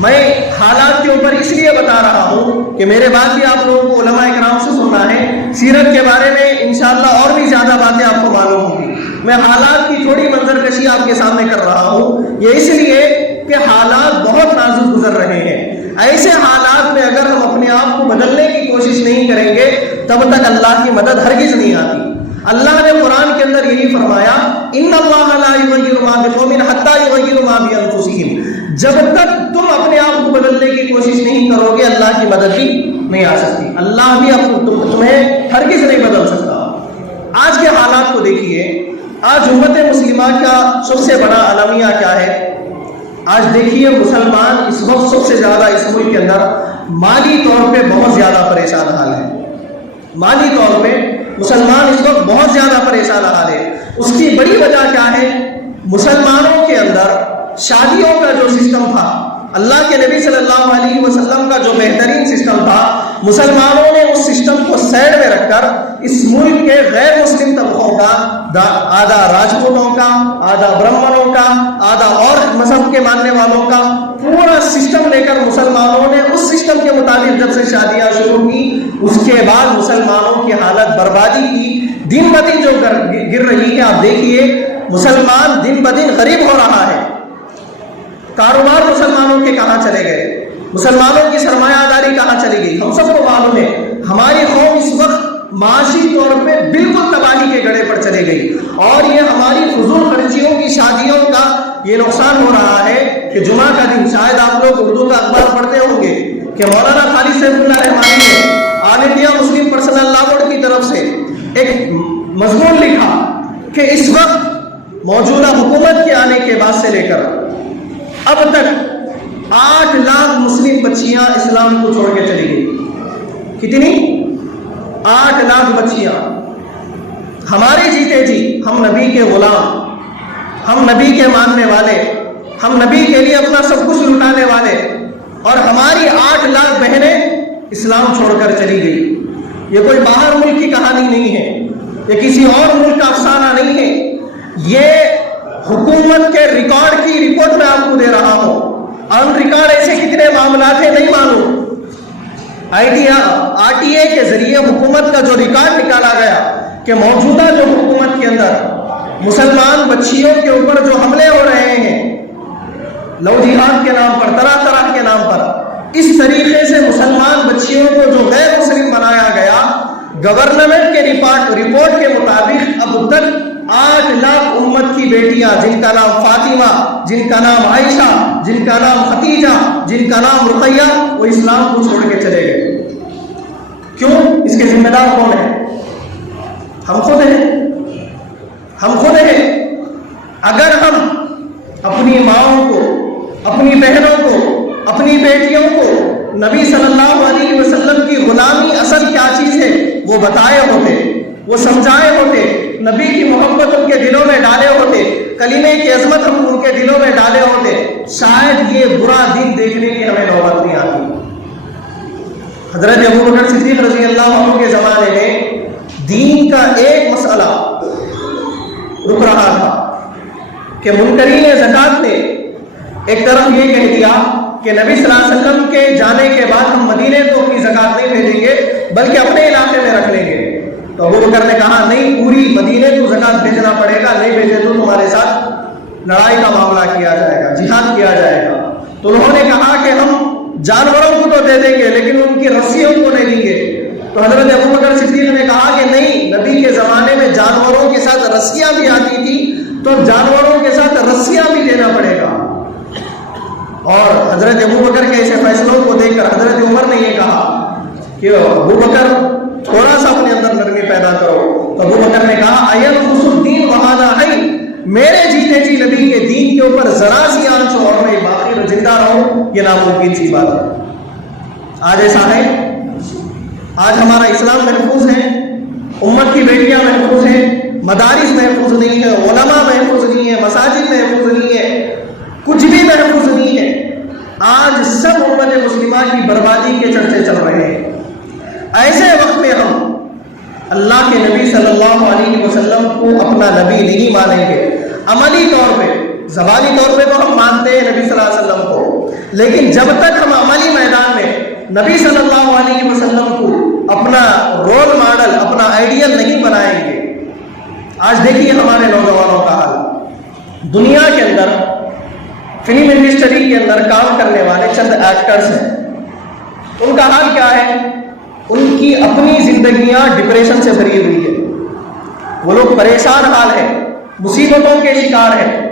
میں حالات کے اوپر اس لیے بتا رہا ہوں کہ میرے بعد بھی آپ لوگوں کو علماء کرام سے سننا ہے، سیرت کے بارے میں انشاءاللہ اور بھی زیادہ باتیں آپ کو معلوم ہوں گی۔ میں حالات کی تھوڑی منظر کشی آپ کے سامنے کر رہا ہوں، یہ اس لیے کہ حالات بہت نازک گزر رہے ہیں۔ ایسے حالات میں اگر ہم اپنے آپ کو بدلنے کی کوشش نہیں کریں گے تب تک اللہ کی مدد ہرگز نہیں آتی۔ اللہ نے قرآن کے اندر یہی فرمایا، ان اللہ لا یغیر ما بقوم حتی یغیروا ما بانفسہم، جب تک تم اپنے آپ کو بدلنے کی کوشش نہیں کرو گے اللہ کی مدد بھی نہیں آ سکتی، اللہ بھی تمہیں ہرگز نہیں بدل سکتا۔ آج کے حالات کو دیکھیے، آج امت مسلمہ کا سب سے بڑا المیہ کیا ہے؟ آج دیکھیے مسلمان اس وقت سب سے زیادہ اس ملک کے اندر مالی طور پہ بہت زیادہ پریشان حال ہے۔ مالی طور پہ مسلمان اس وقت بہت زیادہ پریشان حال ہے۔ اس کی بڑی وجہ کیا ہے؟ مسلمانوں کے اندر شادیوں کا جو سسٹم تھا، اللہ کے نبی صلی اللہ علیہ وسلم کا جو بہترین سسٹم تھا، مسلمانوں نے اس سسٹم کو سائڈ میں رکھ کر اس ملک کے غیر مسلم طبقوں کا، آدھا راجپوتوں کا، آدھا برہمنوں کا، آدھا اور مذہب کے ماننے والوں کا پورا سسٹم لے کر مسلمانوں نے اس سسٹم کے مطابق جب سے شادیاں شروع کی، اس کے بعد مسلمانوں کی حالت بربادی کی دن بدن جو گر رہی ہے۔ آپ دیکھیے مسلمان دن بدن غریب ہو رہا ہے، کاروبار مسلمانوں کے کہاں چلے گئے، مسلمانوں کی سرمایہ داری کہاں چلی گئی۔ ہم سب کو معلوم ہے ہماری قوم اس وقت معاشی طور پہ بالکل تباہی کے گڑھے پر چلے گئی، اور یہ ہماری فضول خرچیوں کی شادیوں کا یہ نقصان ہو رہا ہے کہ جمعہ کا دن، شاید آپ لوگ اردو کا اخبار پڑھتے ہوں گے کہ مولانا خالد سیف اللہ رحمانی نے آل انڈیا مسلم پرسنل لا بورڈ کی طرف سے ایک مضمون لکھا کہ اس وقت موجودہ حکومت کے آنے کے بعد سے لے کر اب تک 8 لاکھ مسلم بچیاں اسلام کو چھوڑ کے چلی گئی۔ کتنی؟ 8 لاکھ بچیاں۔ ہمارے جیتے جی ہم نبی کے غلام، ہم نبی کے ماننے والے، ہم نبی کے لیے اپنا سب کچھ لٹانے والے، اور ہماری 8 لاکھ بہنیں اسلام چھوڑ کر چلی گئی۔ یہ کوئی باہر ملک کی کہانی نہیں ہے، یہ کسی اور ملک کا افسانہ نہیں ہے، یہ حکومت کے ریکارڈ کی رپورٹ میں آپ کو دے رہا ہوں۔ آن ریکارڈ ایسے کتنے معاملات ہیں نہیں معلوم۔ RTA کے ذریعے حکومت کا جو ریکارڈ نکالا گیا کہ موجودہ جو حکومت کے اندر مسلمان بچیوں کے اوپر جو حملے ہو رہے ہیں، لو جہاد کے نام پر، طرح طرح کے نام پر، اس طریقے سے مسلمان بچیوں کو جو غیر مسلم بنایا گیا، گورنمنٹ کے رپورٹ کے مطابق اب تک 8 لاکھ امت کی بیٹیاں، جن کا نام فاطمہ، جن کا نام عائشہ، جن کا نام ختیجہ، جن کا نام رقیہ، وہ اسلام کو چھوڑ کے چلے گئے۔ کیوں؟ اس کے ذمہ دار کون ہیں؟ ہم خود ہیں، ہم خود ہیں۔ اگر ہم اپنی ماؤں کو، اپنی بہنوں کو، اپنی بیٹیوں کو نبی صلی اللہ علیہ وسلم کی غلامی اصل کیا چیز ہے وہ بتائے ہوتے، وہ سمجھائے ہوتے، نبی کی محبت ان کے دلوں میں ڈالے ہوتے، کلمے کی عظمت ہم ان کے دلوں میں ڈالے ہوتے، شاید یہ برا دن دیکھنے کی ہمیں نوبت نہیں آتی۔ حضرت ابوبکر صدیق رضی اللہ عنہ کے زمانے میں دین کا ایک مسئلہ رک رہا تھا کہ منکرین زکوٰۃ نے ایک طرف یہ کہہ دیا کہ نبی صلی اللہ علیہ وسلم کے جانے کے بعد ہم مدینے کو اپنی زکوٰۃ نہیں بھیجیں گے بلکہ اپنے علاقے میں رکھ لیں گے۔ تو ابوبکر نے کہا نہیں، پوری مدینے کو زکوٰۃ بھیجنا پڑے گا، نہیں بھیجے تو تمہارے ساتھ لڑائی کا معاملہ کیا جائے گا، جہاد کیا جائے گا۔ تو انہوں نے کہا کہ ہم جانوروں کو تو دے دیں گے لیکن ان کی رسیوں کو نہیں دیں گے۔ تو حضرت ابوبکر صدیق نے کہا کہ نہیں، نبی کے زمانے میں جانوروں کے ساتھ رسیاں بھی آتی تھی تو جانوروں کے ساتھ رسیاں بھی دینا پڑے گا۔ اور حضرت ابوبکر کے ایسے فیصلوں کو دیکھ کر حضرت عمر نے یہ کہا کہ ابوبکر تھوڑا سا اپنے اندر نرمی پیدا کرو۔ تو ابوبکر نے کہا اینقص الدین وہذا حی، میرے جیتے جی نبی کے دین کے اوپر ذرا سی آنچ ہو اور میں باقی زندہ رہوں، یہ ناممکن سی بات ہے۔ آج ایسا ہے، آج ہمارا اسلام محفوظ ہے، امت کی بیٹیاں محفوظ ہیں، مدارس محفوظ نہیں ہے، علماء محفوظ نہیں ہے، مساجد محفوظ نہیں ہے، کچھ بھی محفوظ نہیں ہے۔ آج سب امت مسلمہ کی بربادی کے چرچے چل رہے ہیں۔ ایسے وقت میں ہم اللہ کے نبی صلی اللہ علیہ وسلم کو اپنا نبی نہیں مانیں گے۔ عملی طور پہ، زبانی طور پہ تو ہم مانتے ہیں نبی صلی اللہ علیہ وسلم کو، لیکن جب تک ہم عملی میدان میں نبی صلی اللہ علیہ وسلم کو اپنا رول ماڈل، اپنا آئیڈیل نہیں بنائیں گے، آج دیکھیے ہمارے نوجوانوں کا حال۔ دنیا کے اندر فلم انڈسٹری کے اندر کام کرنے والے چند ایکٹرز ہیں، ان کا حال کیا ہے؟ ان کی اپنی زندگیاں ڈپریشن سے بھری ہوئی ہے، وہ لوگ پریشان حال ہیں، مصیبتوں کے شکار ہیں۔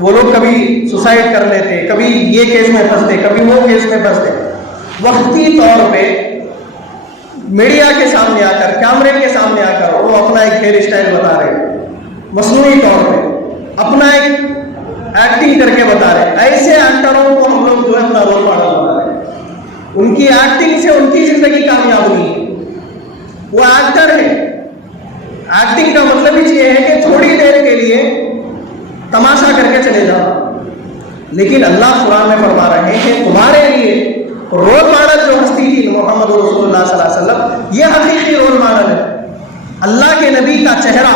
وہ لوگ کبھی سوسائڈ کر لیتے، کبھی یہ کیس میں پھنستے، کبھی وہ کیس میں پھنستے۔ وقتی طور پہ میڈیا کے سامنے آ کر، کیمرے کے سامنے آ کر وہ اپنا ایک ہیئر اسٹائل بتا رہے ہیں، مصنوعی طور پہ اپنا ایک ایکٹنگ کر کے بتا رہے ہیں۔ ایسے ایکٹروں کو ہم لوگ جو ہے اپنا رول ماڈل بنا رہے ہیں، ان کی ایکٹنگ سے ان کی زندگی کامیاب ہوئی، وہ ایکٹر ہے۔ ایکٹنگ کا مطلب ہی یہ ہے کہ تھوڑی دیر کے لیے تماشا کر کے چلے جاؤ، لیکن اللہ قرآن میں فرما رہے ہیں تمہارے لیے رول ماڈل جو ہستی تھی محمد رسول اللہ صلی اللہ علیہ وسلم، یہ حقیقی رول ماڈل ہے۔ اللہ کے نبی کا چہرہ،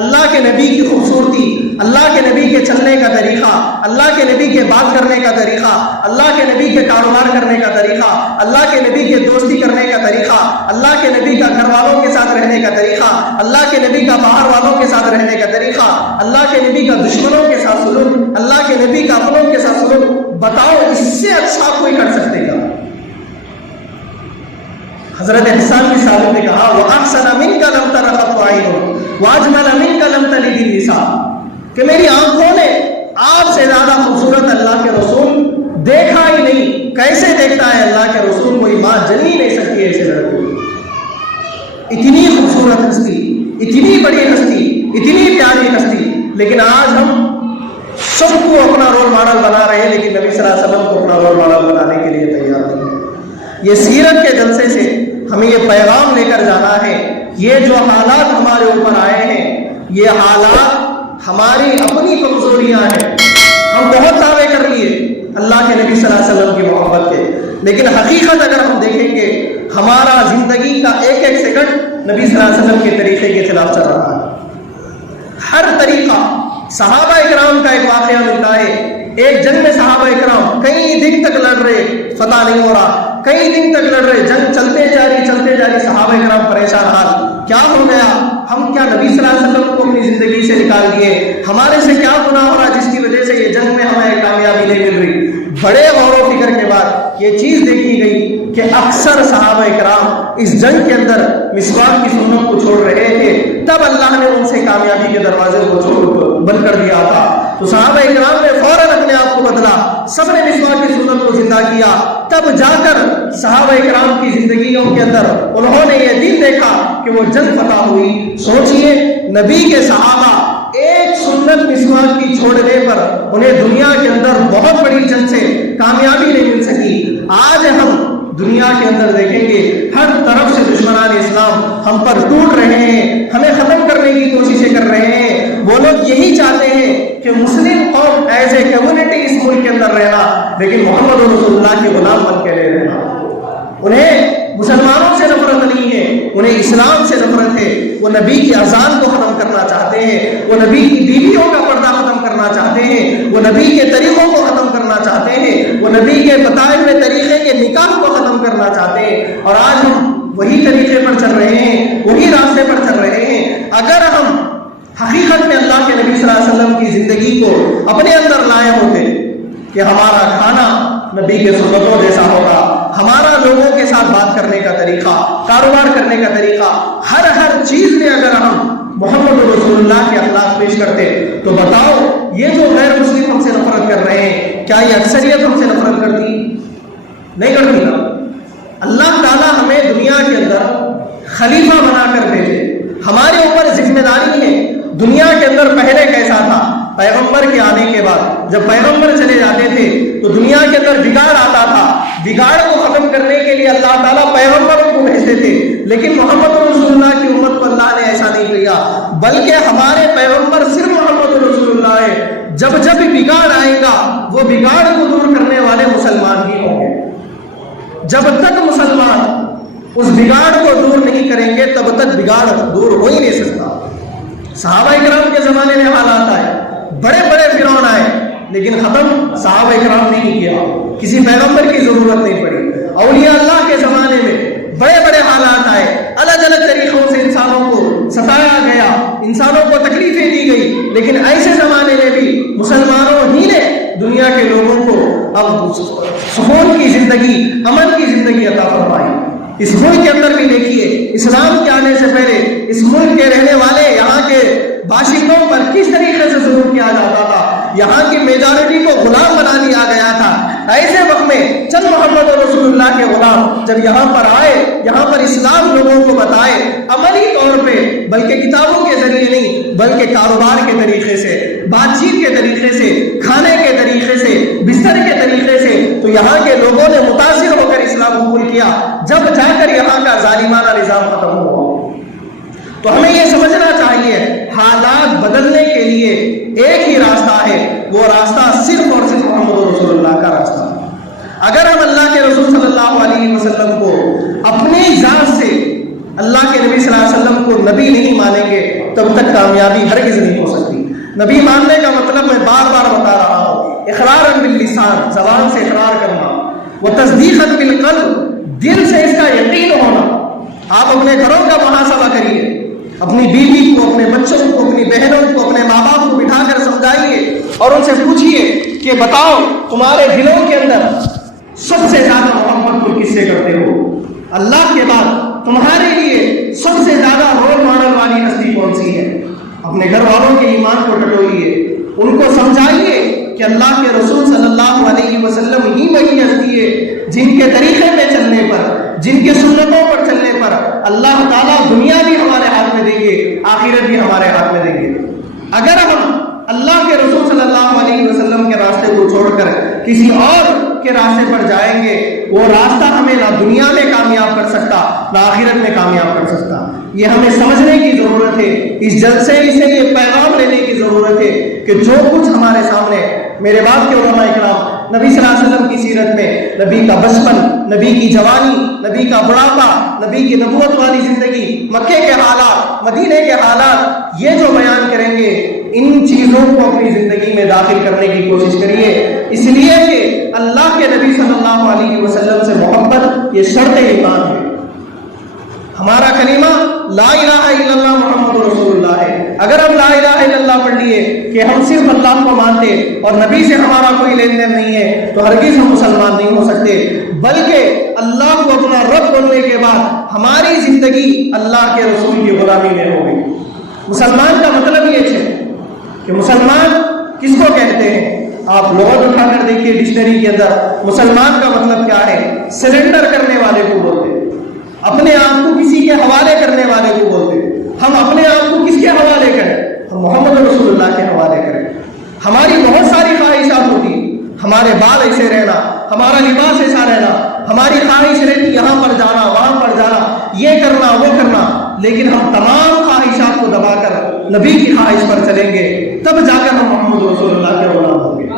اللہ کے نبی کی خوبصورتی، اللہ کے نبی کے چلنے کا طریقہ، اللہ کے نبی کے بات کرنے کا طریقہ، اللہ کے نبی کے کاروبار کرنے کا طریقہ، اللہ کے نبی کے دوستی کرنے کا طریقہ، اللہ کے نبی کا گھر والوں کے ساتھ رہنے کا طریقہ، اللہ کے نبی کا باہر والوں کے ساتھ رہنے کا طریقہ، اللہ کے نبی کا دشمنوں کے ساتھ سلوک، اللہ کے نبی کا اپنوں کے ساتھ سلوک، بتاؤ اس سے اچھا کوئی کر سکتے گا؟ حضرت حسان بن ثابت نے کہا وَأَحْسَنَ مِنْكَ لَمْ تَرَ قَطُّ عَيْنٌ وَأَجْمَلَ مِنْكَ لَمْ تَلِدِ النِّسَاءُ، کہ میری آنکھوں نے آپ سے زیادہ خوبصورت اللہ کے رسول دیکھا ہی نہیں۔ کیسے دیکھتا ہے اللہ کے رسول؟ کوئی ماں جن ہی نہیں سکتی ایسے لڑکے، اتنی خوبصورت ہستی، اتنی بڑی ہستی، اتنی پیاری ہستی، لیکن آج ہم سب کو اپنا رول ماڈل بنا رہے ہیں، لیکن نبی صلی اللہ علیہ وسلم کو اپنا رول ماڈل بنانے کے لیے تیار نہیں۔ یہ سیرت کے جلسے سے ہمیں یہ پیغام لے کر جانا ہے، یہ جو حالات ہمارے اوپر آئے ہیں، یہ حالات ہماری اپنی کمزوریاں ہیں۔ ہم بہت دعوے کر لیے اللہ کے نبی صلی اللہ علیہ وسلم کی محبت کے، لیکن حقیقت اگر ہم دیکھیں گے ہمارا زندگی کا ایک ایک سیکنڈ نبی صلی اللہ علیہ وسلم کے طریقے کے خلاف چل رہا ہے۔ ہر طریقہ، صحابہ اکرام کا ایک واقعہ ملتا ہے، ایک جنگ میں صحابہ اکرام کئی دن تک لڑ رہے، فتح نہیں ہو رہا، کئی دن تک لڑ رہے، جنگ چلتے جاری، صحابہ اکرام پریشان حال، کیا ہو گیا؟ ہم کیا نبی صلی اللہ علیہ وسلم کو اپنی زندگی سے نکال دیے؟ ہمارے سے کیا گناہ ہو رہا جس کی وجہ سے یہ جنگ میں ہمیں کامیابی نہیں مل رہی؟ بڑے غور و فکر کے بعد یہ چیز دیکھی گئی کہ اکثر صحابہ اکرام اس جنگ کے اندر مسواک کی سنت کو چھوڑ رہے تھے، تب اللہ نے ان سے کامیابی کے دروازے کو بند کر دیا تھا۔ تو صحابہ اکرام نے فوراً اپنے آپ کو بدلا، سب نے مسواک کی سنت کو زندہ کیا، تب جا کر صحابہ اکرام کی زندگیوں کے اندر انہوں نے یہ دن دیکھا کہ وہ جنگ فتح ہوئی۔ سوچئے نبی کے صحابہ ایک سنت مسواک کی چھوڑنے پر انہیں دنیا کے اندر بہت بڑی جنگ سے کامیابی نہیں مل سکی۔ آج ہم دنیا کے اندر دیکھیں گے ہر طرف سے دشمنان اسلام ہم پر ٹوٹ رہے ہیں، ہمیں ختم کرنے کی کوششیں کر رہے ہیں۔ وہ لوگ یہی چاہتے ہیں کہ مسلم قوم ایز اے کمیونٹی اس ملک کے اندر رہنا، لیکن محمد رسول اللہ کے غلام بن کے لے رہنا۔ انہیں مسلمانوں سے نفرت نہیں ہے، انہیں اسلام سے نفرت ہے۔ وہ نبی کی اذان کو ختم کرنا چاہتے ہیں، وہ نبی کی بیویوں کا پردہ ختم کرنا چاہتے ہیں، وہ نبی کے طریقوں کو ختم کرنا چاہتے ہیں، وہ نبی کے بتائے ہوئے طریقے کے نکاح کو ختم کرنا چاہتے ہیں۔ اور آج ہم وہی طریقے پر چل رہے ہیں، وہی راستے پر چل رہے ہیں۔ اگر ہم حقیقت میں اللہ کے نبی صلی اللہ علیہ وسلم کی زندگی کو اپنے اندر لائے ہوتے کہ ہمارا کھانا نبی کے سنتوں جیسا ہوگا، ہمارا لوگوں کے ساتھ بات کرنے کا طریقہ، کاروبار کرنے کا طریقہ، ہر چیز میں اگر ہم محمد رسول اللہ کے اخلاق پیش کرتے تو بتاؤ یہ جو غیر مسلم ہم سے نفرت کر رہے ہیں، کیا یہ اکثریت ہم سے نفرت کرتی؟ نہیں کرتی نا۔ اللہ تعالیٰ ہمیں دنیا کے اندر خلیفہ بنا کر بھیجے، ہمارے اوپر ذمہ داری ہے۔ دنیا کے اندر پہلے کیسا تھا؟ پیغمبر کے آنے کے بعد جب پیغمبر چلے جاتے تھے تو دنیا کے اندر بگاڑ آتا تھا، بگاڑ کو ختم کرنے کے لیے اللہ تعالیٰ پیغمبروں کو بھیجتے تھے، لیکن محمد رسول اللہ کی امت کو اللہ نے ایسا نہیں کیا، بلکہ ہمارے پیغمبر صرف محمد رسول اللہ ہے۔ جب بھی بگاڑ آئے گا وہ بگاڑ کو دور کرنے والے مسلمان ہی ہوں گے۔ جب تک مسلمان اس بگاڑ کو دور نہیں کریں گے تب تک بگاڑ دور ہو ہی نہیں سکتا۔ صحابہ اکرام کے زمانے میں حالات آئے، بڑے بڑے فرعون آئے، لیکن ختم صحابہ کرام نے نہیں کیا، کسی پیغمبر کی ضرورت نہیں پڑی۔ اولیاء اللہ کے زمانے میں بڑے بڑے حالات آئے، الگ الگ طریقوں سے انسانوں کو ستایا گیا، انسانوں کو تکلیفیں دی گئی، لیکن ایسے زمانے میں بھی مسلمانوں ہی نے دنیا کے لوگوں کو اب سکون کی زندگی، امن کی زندگی عطا فرمائی۔ اس ملک کے اندر بھی دیکھیے، اسلام کے آنے سے پہلے اس ملک کے رہنے والے یہاں کے باشندوں پر کس طریقے سے ظلم کیا جاتا تھا، یہاں کی میجارٹی کو غلام بنا دیا گیا تھا۔ ایسے وقت میں چند محمد رسول اللہ کے غلام جب یہاں پر آئے، یہاں پر اسلام لوگوں کو بتائے، عملی طور پہ، بلکہ کتابوں کے ذریعے نہیں بلکہ کاروبار کے طریقے سے، بات چیت کے طریقے سے، کھانے کے طریقے سے، بستر کے طریقے سے، تو یہاں کے لوگوں نے متاثر ہو کر اسلام قبول کیا، جب جا کر یہاں کا ظالمانہ نظام ختم ہوا۔ تو ہمیں یہ سمجھنا چاہیے حالات بدلنے کے لیے ایک ہی راستہ ہے، وہ راستہ صرف اور صرف محمد رسول اللہ کا راستہ۔ اگر ہم اللہ کے رسول صلی اللہ علیہ وسلم کو اپنی ذات سے اللہ کے نبی صلی اللہ علیہ وسلم کو نبی نہیں مانیں گے تب تک کامیابی ہرگز نہیں ہو سکتی۔ نبی ماننے کا مطلب میں بار بار بتا رہا ہوں، اقرار باللسان، زبان سے اقرار کرنا، وتصدیق بالقلب، دل سے اس کا یقین ہونا۔ آپ اپنے گھروں کا محاسبہ کریے، اپنی بیوی کو، اپنے بچوں کو، اپنی بہنوں کو، اپنے ماں باپ کو بٹھا کر سمجھائیے اور ان سے پوچھیے کہ بتاؤ تمہارے دلوں کے اندر سب سے زیادہ محبت تم کس سے کرتے ہو؟ اللہ کے بعد تمہارے لیے سب سے زیادہ رول ماڈل والی ہستی کون سی ہے؟ اپنے گھر والوں کے ایمان کو ٹٹولیے، ان کو سمجھائیے کہ اللہ کے رسول صلی اللہ علیہ وسلم ہی وہی ہستی ہے جن کے طریقے پہ چلنے پر، جن کے سنتوں پر چلنے پر اللہ تعالیٰ دنیا بھی ہمارے ہاتھ میں دیں گے، آخرت بھی ہمارے ہاتھ میں دیں گے۔ اگر ہم اللہ کے رسول صلی اللہ علیہ وسلم کے راستے کو چھوڑ کر کسی اور کے راستے پر جائیں گے، وہ راستہ ہمیں نہ دنیا میں کامیاب کر سکتا نہ آخرت میں کامیاب کر سکتا۔ یہ ہمیں سمجھنے کی ضرورت ہے، اس جلسے سے یہ پیغام لینے کی ضرورت ہے کہ جو کچھ ہمارے سامنے میرے بعد کے علماء اکرام نبی صلی اللہ علیہ وسلم کی سیرت میں، نبی کا بچپن، نبی کی جوانی، نبی کا بڑھاپا، نبی کی نبوت والی زندگی، مکے کے حالات، مدینے کے حالات، یہ جو بیان کریں گے، ان چیزوں کو اپنی زندگی میں داخل کرنے کی کوشش کریے، اس لیے کہ اللہ کے نبی صلی اللہ علیہ وسلم سے محبت یہ شرط ایمان ہے۔ ہمارا کلمہ لا الہ الا اللہ محمد رسول اللہ ہے۔ اگر ہم لا الہ الا اللہ پڑھ لیے کہ ہم صرف اللہ کو مانتے اور نبی سے ہمارا کوئی لین دین نہیں ہے، تو ہرگز ہم مسلمان نہیں ہو سکتے، بلکہ اللہ کو اپنا رب بننے کے بعد ہماری زندگی اللہ کے رسول کی غلامی میں ہو گئی۔ مسلمان کا مطلب یہ ہے کہ مسلمان کس کو کہتے ہیں؟ آپ لغت اٹھا کر دیکھیے ڈکشنری کے اندر، مسلمان کا مطلب کیا ہے؟ سرنڈر کرنے والے کو بولتے ہیں، اپنے آپ کو کسی کے حوالے کرنے والے کو بولتے ہیں۔ ہم اپنے آپ کو کس کے حوالے کریں؟ ہم محمد رسول اللہ کے حوالے کریں۔ ہماری بہت ساری خواہشات ہوتی، ہمارے بال ایسے رہنا، ہمارا لباس ایسا رہنا، ہماری خواہش رہتی یہاں پر جانا، وہاں پر جانا، یہ کرنا، وہ کرنا، لیکن ہم تمام خواہشات کو دبا کر نبی کی خواہش پر چلیں گے، تب جا کر ہم محمد رسول اللہ کے غلام ہوں گے۔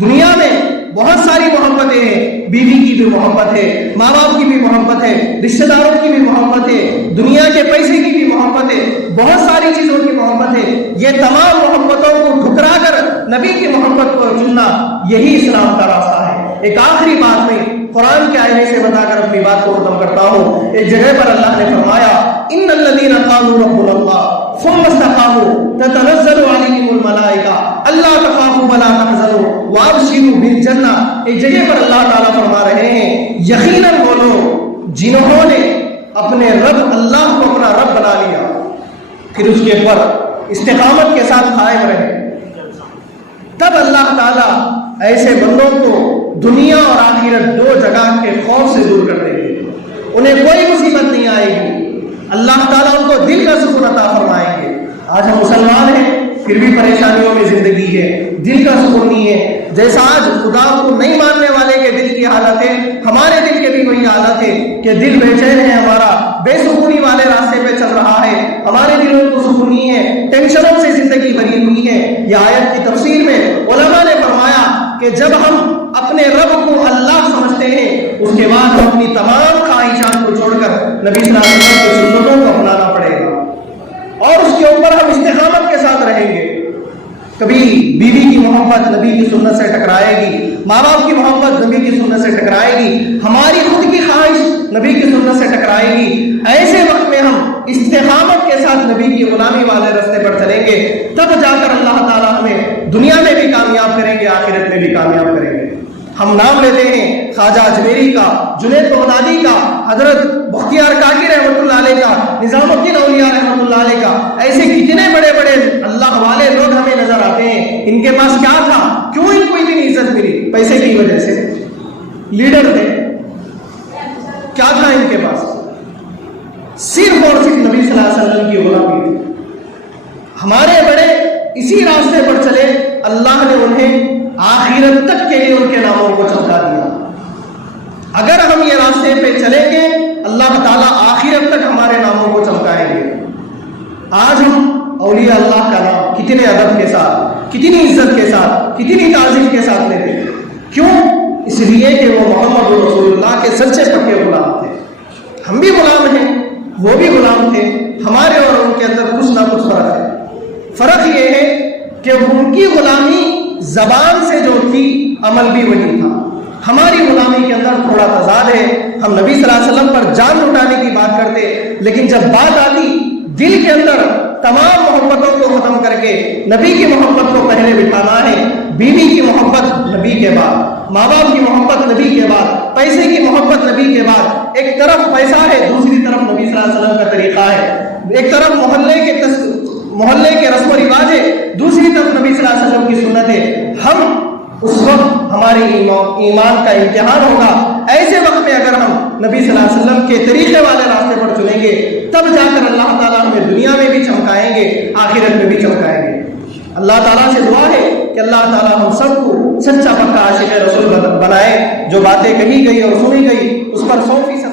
دنیا میں بہت ساری محبتیں ہیں، بیوی کی بھی محبت ہے، ماں باپ کی بھی محبت ہے، رشتہ داروں کی بھی محبت ہے، دنیا کے پیسے کی بھی محبت ہے، بہت ساری چیزوں کی محبت ہے۔ یہ تمام محبتوں کو ٹھکرا کر نبی کی محبت کو چننا، یہی اسلام کا راستہ ہے۔ ایک آخری بات میں قرآن کے آیے سے بتا کر اپنی بات کو ختم کرتا ہوں۔ ایک جگہ پر اللہ نے فرمایا، ان الذین قالوا ربنا اللہ ثم استقاموا تتنزل علیہم الملائکہ الا تخافوا ولا تحزنوا وابشروا بالجنہ۔ ایک جگہ پر اللہ تعالیٰ فرما رہے ہیں، یقیناً وہ لوگ جنہوں نے اپنے رب اللہ کو اپنا رب بنا لیا، پھر اس کے پر استقامت کے ساتھ قائم رہے، تب اللہ تعالیٰ ایسے بندوں کو دنیا اور آخرت دو جگہ کے خوف سے دور کر دیں گے، انہیں کوئی مصیبت نہیں آئے گی، اللہ تعالیٰ ان کو دل کا سکون عطا فرمائیں گے۔ آج ہم مسلمان ہیں پھر بھی پریشانیوں میں زندگی ہے، دل کا سکون نہیں ہے۔ جیسا آج خدا کو نہیں ماننے والے کے دل کی حالت ہے، ہمارے دل کے بھی وہی حالت ہے کہ دل بے چین ہے ہمارا، بے سکونی والے راستے پہ چل رہا ہے، ہمارے دلوں کو سکون نہیں ہے، ٹینشنوں سے زندگی بھری ہوئی ہے۔ یہ آیت کی تفسیر میں علماء نے فرمایا کہ جب ہم اپنے رب کو اللہ سمجھتے ہیں، اس کے بعد ہم اپنی تمام خواہشات کو چھوڑ کر نبی صلی اللہ علیہ وسلم کی سنتوں کو اپنانا پڑے گا اور اس کے اوپر ہم استقامت کے ساتھ رہیں گے۔ کبھی بیوی کی محبت نبی کی سنت سے ٹکرائے گی، ماں باپ کی محبت نبی کی سنت سے ٹکرائے گی، ہماری خود کی خواہش نبی کی سنت سے ٹکرائے گی، ایسے وقت میں ہم استقامت کے ساتھ نبی کی غلامی والے راستے پر چلیں گے، تب جا کر اللہ تعالیٰ ہمیں دنیا میں بھی کامیاب کریں گے، آخرت میں بھی کامیاب کریں گے۔ ہم نام لیتے ہیں خواجہ اجمیری کا، جنید بغدادی کا، حضرت بختیار کاکی رحمۃ اللہ علیہ کا، نظام الدین اولیاء رحمۃ اللہ علیہ کا، ایسے کتنے بڑے بڑے اللہ والے لوگ ہمیں نظر آتے ہیں۔ ان کے پاس کیا تھا؟ کیوں ان کو اتنی عزت ملی؟ پیسے کی وجہ سے، لیڈر تھے، کیا تھا ان کے پاس؟ صرف اور صرف نبی صلی اللہ علیہ وسلم کی غلامی تھی۔ ہمارے بڑے اسی راستے پر چلے، اللہ نے انہیں آخرت تک کے لیے ان کے ناموں کو چمکا دیا۔ اگر ہم یہ راستے پہ چلیں گے، اللہ تعالیٰ آخرت تک ہمارے ناموں کو چمکائیں گے۔ آج ہم اولیاء اللہ کا نام کتنے ادب کے ساتھ، کتنی عزت کے ساتھ، کتنی تعظیم کے ساتھ لیتے ہیں، کیوں؟ اس لیے کہ وہ محمد رسول اللہ کے سچے پکے غلام تھے۔ ہم بھی غلام ہیں، وہ بھی غلام تھے، ہمارے اور ان کے اندر کچھ نہ کچھ فرق ہے۔ فرق یہ ہے کہ ان کی غلامی زبان سے جو تھی، عمل بھی وہی تھا۔ ہماری غلامی کے اندر تھوڑا تضاد ہے، ہم نبی صلی اللہ علیہ وسلم پر جان لٹانے کی بات کرتے، لیکن جب بات آتی دل کے اندر تمام محبتوں کو ختم کر کے نبی کی محبت کو پہلے بٹھانا ہے، بیوی کی محبت نبی کے بعد، ماں باپ کی محبت نبی کے بعد، پیسے کی محبت نبی کے بعد، ایک طرف پیسہ ہے، دوسری طرف نبی صلی اللہ علیہ وسلم کا طریقہ ہے، ایک طرف محلے کے رسم و رواج ہے، دوسری طرف نبی صلی اللہ علیہ وسلم کی سنت ہے۔ ہم اس وقت ہمارے ایمان کا امتحان ہوگا۔ ایسے وقت میں اگر ہم نبی صلی اللہ علیہ وسلم کے طریقے والے راستے پر چلیں گے، تب جا کر اللہ تعالیٰ ہمیں دنیا میں بھی چمکائیں گے، آخرت میں بھی چمکائیں گے۔ اللہ تعالیٰ سے دعا ہے کہ اللہ تعالیٰ ہم سب کو سچا پکا عاشق رسول بنائے، جو باتیں کہی گئی اور سنی گئی اس پر 100%